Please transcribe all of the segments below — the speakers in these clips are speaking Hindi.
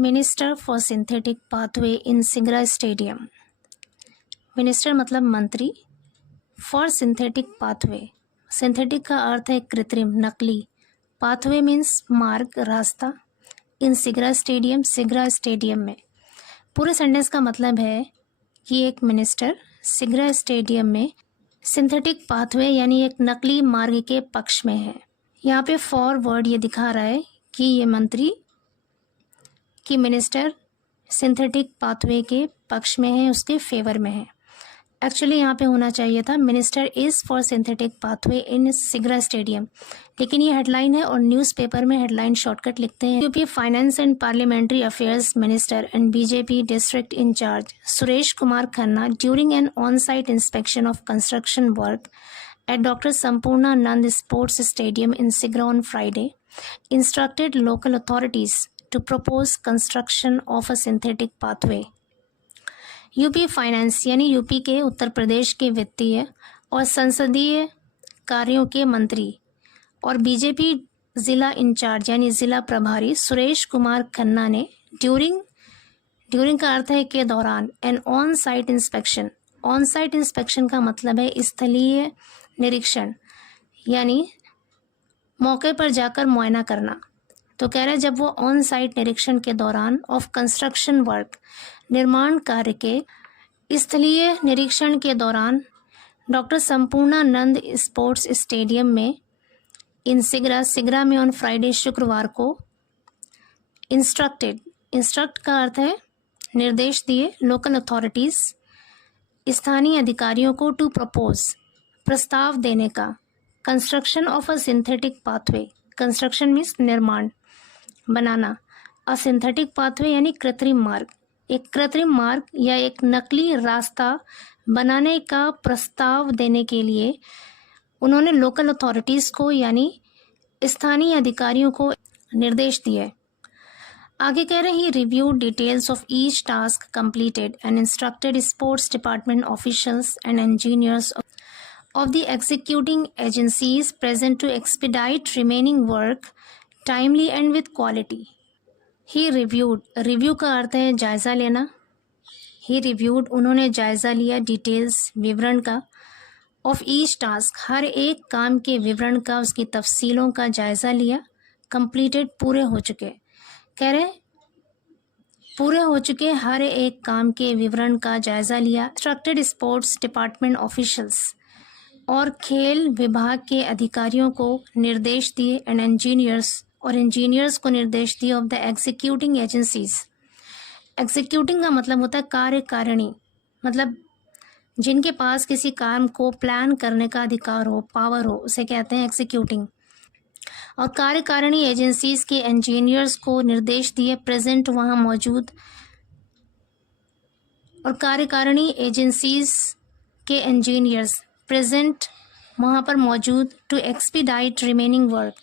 Minister for synthetic pathway in Sigra stadium. Minister मतलब मंत्री, फॉर सिंथेटिक पाथवे, सिंथेटिक का अर्थ है कृत्रिम, नकली, पाथवे मीन्स मार्ग, रास्ता, इन सिगरा स्टेडियम, सिगरा स्टेडियम में। पूरे सेंटेंस का मतलब है कि एक मिनिस्टर सिगरा स्टेडियम में सिंथेटिक पाथवे यानी एक नकली मार्ग के पक्ष में है। यहाँ पे फॉर वर्ड ये दिखा रहा है कि ये मंत्री कि मिनिस्टर सिंथेटिक पाथवे के पक्ष में है, उसके फेवर में है। एक्चुअली यहाँ पे होना चाहिए था minister is for synthetic pathway in Sigra stadium, लेकिन ये हेडलाइन है और न्यूज़पेपर में हेडलाइन शॉर्टकट लिखते हैं। UP finance and parliamentary affairs minister and BJP district incharge Suresh Kumar Khanna during an on site inspection of construction work at Dr. Sampurnanand Sports Stadium in Sigra on Friday, instructed local authorities to propose construction of a synthetic pathway. UP finance यानी यूपी के उत्तर प्रदेश के वित्तीय और संसदीय कार्यों के मंत्री और बीजेपी ज़िला इंचार्ज यानी ज़िला प्रभारी सुरेश कुमार खन्ना ने ड्यूरिंग का अर्थ है के दौरान an on site inspection. On site inspection का मतलब है स्थलीय निरीक्षण यानी मौके पर जाकर मुआयना करना। तो कह रहे जब वो ऑन साइट निरीक्षण के दौरान ऑफ कंस्ट्रक्शन वर्क, निर्माण कार्य के स्थलीय निरीक्षण के दौरान डॉक्टर संपूर्णानंद स्पोर्ट्स स्टेडियम में इन सिगरा में ऑन फ्राइडे शुक्रवार को इंस्ट्रक्ट का अर्थ है निर्देश दिए, लोकल अथॉरिटीज़ स्थानीय अधिकारियों को टू प्रपोज प्रस्ताव देने का, construction of a synthetic pathway, construction means निर्माण, बनाना, अ सिंथेटिक पाथवे यानी कृत्रिम मार्ग, एक कृत्रिम मार्ग या एक नकली रास्ता बनाने का प्रस्ताव देने के लिए उन्होंने लोकल अथॉरिटीज़ को यानी स्थानीय अधिकारियों को निर्देश दिए। आगे कह रहे ही review details of each task completed and instructed sports department officials and engineers of the executing agencies present to expedite remaining work timely and with quality. He reviewed, review का अर्थ है जायज़ा लेना। He reviewed, उन्होंने जायज़ा लिया, डिटेल्स विवरण का, of each task, हर एक काम के विवरण का, उसकी तफसीलों का जायज़ा लिया, completed, पूरे हो चुके, कह रहे पूरे हो चुके हर एक काम के विवरण का जायज़ा लिया। इंस्ट्रक्टेड स्पोर्ट्स डिपार्टमेंट ऑफिशियल्स और खेल विभाग के अधिकारियों को निर्देश दिए एंड इंजीनियर्स को निर्देश दिए of the executing agencies. Executing का मतलब होता है कार्यकारिणी, मतलब जिनके पास किसी काम को प्लान करने का अधिकार हो, पावर हो, उसे कहते हैं एग्जीक्यूटिंग। और कार्यकारिणी एजेंसीज के इंजीनियर्स को निर्देश दिए, प्रेजेंट वहाँ मौजूद, और कार्यकारिणी एजेंसीज के इंजीनियर्स प्रेजेंट वहाँ पर मौजूद, to expedite remaining work.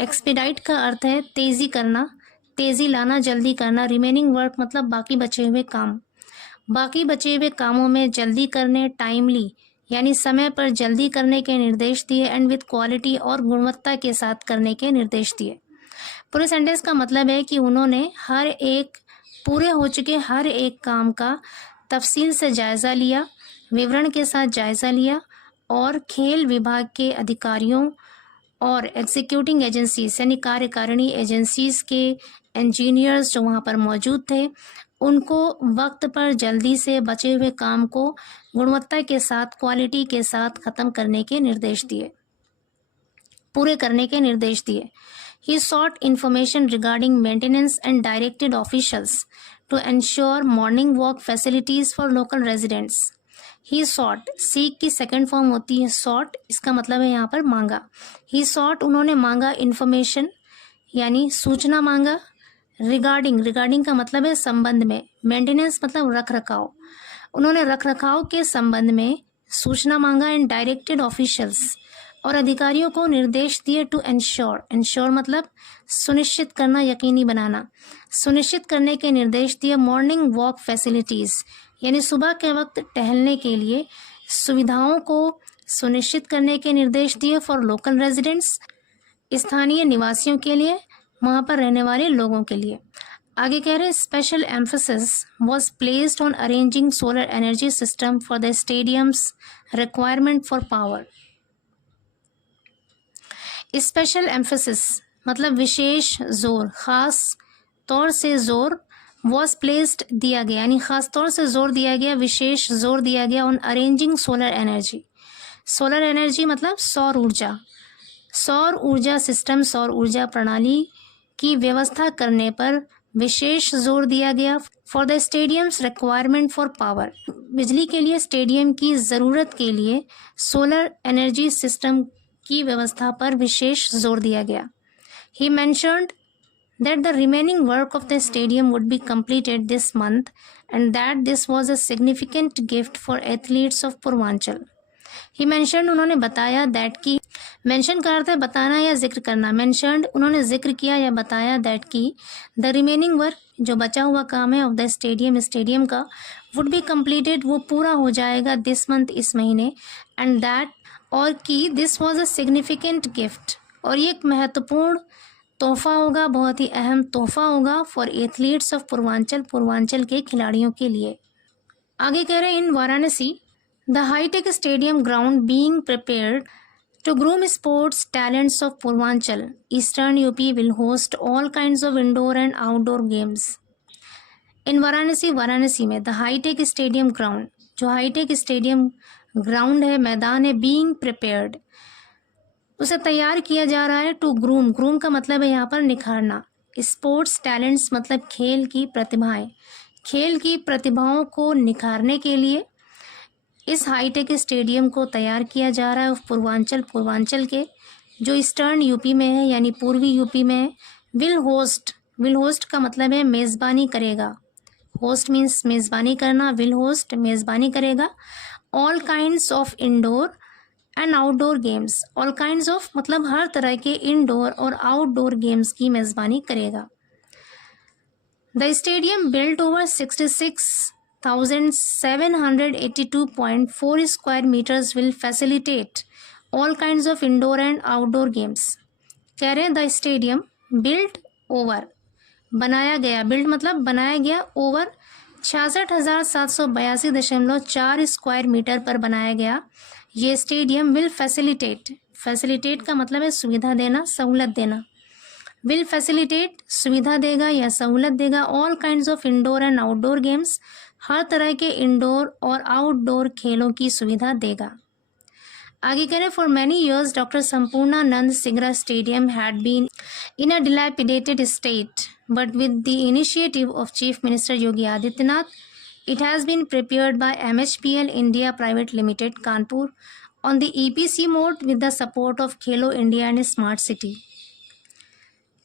Expedite का अर्थ है तेज़ी करना, तेज़ी लाना, जल्दी करना। रिमेनिंग वर्क मतलब बाकी बचे हुए काम, बाकी बचे हुए कामों में जल्दी करने, टाइमली यानी समय पर जल्दी करने के निर्देश दिए, एंड विद क्वालिटी और गुणवत्ता के साथ करने के निर्देश दिए। पूरे सेंटेंस का मतलब है कि उन्होंने हर एक पूरे हो चुके हर एक काम का तफसील से जायज़ा लिया, विवरण के साथ जायज़ा लिया, और खेल विभाग के अधिकारियों और एग्जीक्यूटिंग एजेंसीज यानी कार्यकारिणी एजेंसीज के इंजीनियर्स जो वहाँ पर मौजूद थे, उनको वक्त पर जल्दी से बचे हुए काम को गुणवत्ता के साथ, क्वालिटी के साथ ख़त्म करने के निर्देश दिए, पूरे करने के निर्देश दिए। He sought information regarding maintenance and directed officials to ensure morning walk facilities for local residents. He sought, seek की सेकंड फॉर्म होती है sought, इसका मतलब है यहाँ पर मांगा। He sought, उन्होंने मांगा, information यानी सूचना मांगा, regarding का मतलब है संबंध में, maintenance मतलब रख रखाव, उन्होंने रख रखाव के संबंध में सूचना मांगा, एंड डायरेक्टेड ऑफिशियल्स और अधिकारियों को निर्देश दिए, टू इंश्योर मतलब सुनिश्चित करना, यकीनी बनाना, सुनिश्चित करने के निर्देश दिए। मॉर्निंग वॉक फैसिलिटीज़ यानी सुबह के वक्त टहलने के लिए सुविधाओं को सुनिश्चित करने के निर्देश दिए, फॉर लोकल रेजिडेंट्स स्थानीय निवासियों के लिए, वहाँ पर रहने वाले लोगों के लिए। आगे कह रहे हैं special emphasis was placed on arranging solar energy system for the stadiums requirement for power. Special emphasis मतलब विशेष जोर, खास तौर से जोर, वॉज प्लेस्ड दिया गया यानी खास तौर से जोर दिया गया, विशेष जोर दिया गया on arranging solar energy. Solar energy मतलब सौर ऊर्जा, सौर ऊर्जा सिस्टम, सौर ऊर्जा प्रणाली की व्यवस्था करने पर विशेष जोर दिया गया। For the stadiums requirement for power, बिजली के लिए स्टेडियम की ज़रूरत के लिए सोलर एनर्जी सिस्टम की व्यवस्था पर विशेष जोर दिया गया। He mentioned that the remaining work of the stadium would be completed this month and that this was a significant gift for athletes of Purvanchal. He mentioned उन्होंने बताया that की mention का अर्थ है बताना या जिक्र करना। mentioned उन्होंने जिक्र किया या बताया that की the remaining work जो बचा हुआ काम है of the stadium, स्टेडियम का would be completed वो पूरा हो जाएगा this month इस महीने and that और कि this was a significant gift और ये एक महत्वपूर्ण तोहफा होगा, बहुत ही अहम तोहफा होगा for athletes of Purvanchal, Purvanchal के खिलाड़ियों के लिए। आगे कह रहे हैं in Varanasi the hitech stadium ground being prepared to groom sports talents of Purvanchal, eastern UP will host all kinds of indoor and outdoor games. In Varanasi, Varanasi में द हाईटेक स्टेडियम ग्राउंड, जो हाईटेक स्टेडियम ग्राउंड है, मैदान है, बीइंग प्रिपेयर्ड उसे तैयार किया जा रहा है। टू ग्रूम, ग्रूम का मतलब है यहाँ पर निखारना। स्पोर्ट्स टैलेंट्स मतलब खेल की प्रतिभाएं, खेल की प्रतिभाओं को निखारने के लिए इस हाईटेक स्टेडियम को तैयार किया जा रहा है। पूर्वांचल, पूर्वांचल के जो ईस्टर्न यूपी में है यानी पूर्वी यूपी में है। विल होस्ट, विल होस्ट का मतलब है मेज़बानी करेगा। होस्ट मीन्स मेज़बानी करना, विल होस्ट मेज़बानी करेगा। All kinds of indoor and outdoor games, all kinds of मतलब हर तरह के इंडोर और आउटडोर गेम्स की मेज़बानी करेगा। The stadium built over 66,782.4 square metres will facilitate all kinds of indoor and outdoor games. कह रहे हैं द स्टेडियम बिल्ट ओवर बनाया गया, बिल्ट मतलब बनाया गया, ओवर 66,782.4 स्क्वायर मीटर पर बनाया गया। ये स्टेडियम विल फैसिलिटेट, फैसिलिटेट का मतलब है सुविधा देना, सहूलत देना। विल फैसिलिटेट सुविधा देगा या सहूलत देगा all kinds of indoor and outdoor games, हर तरह के इंडोर और आउटडोर खेलों की सुविधा देगा। आगे करें for many years doctor Sampurnanand Sigra stadium had been in a dilapidated state but with the initiative of chief minister Yogi Adityanath it has been prepared by MHPL India Private Limited Kanpur on the EPC mode with the support of Khelo India and Smart City।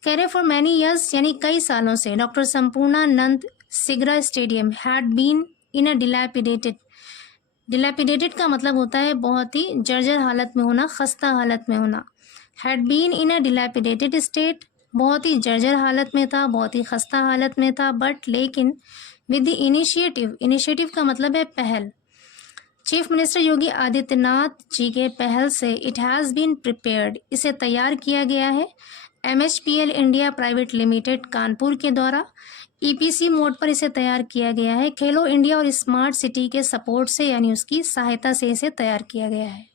कह रहे फॉर मैनी ईयर्स यानी कई सालों से doctor Sampurnanand Sigra stadium had been in a dilapidated, dilapidated का मतलब होता है बहुत ही जर्जर हालत में होना, खस्ता हालत में होना। Had been in a dilapidated state बहुत ही जर्जर हालत में था, बहुत ही खस्ता हालत में था, बट लेकिन विद द इनिशिएटिव, इनिशिएटिव का मतलब है पहल, चीफ मिनिस्टर योगी आदित्यनाथ जी के पहल से इट हैज़ बीन प्रिपेयर्ड इसे तैयार किया गया है MHPL India private limited Kanpur के द्वारा। EPC मोड पर इसे तैयार किया गया है। खेलो इंडिया और स्मार्ट सिटी के सपोर्ट से यानी उसकी सहायता से इसे तैयार किया गया है।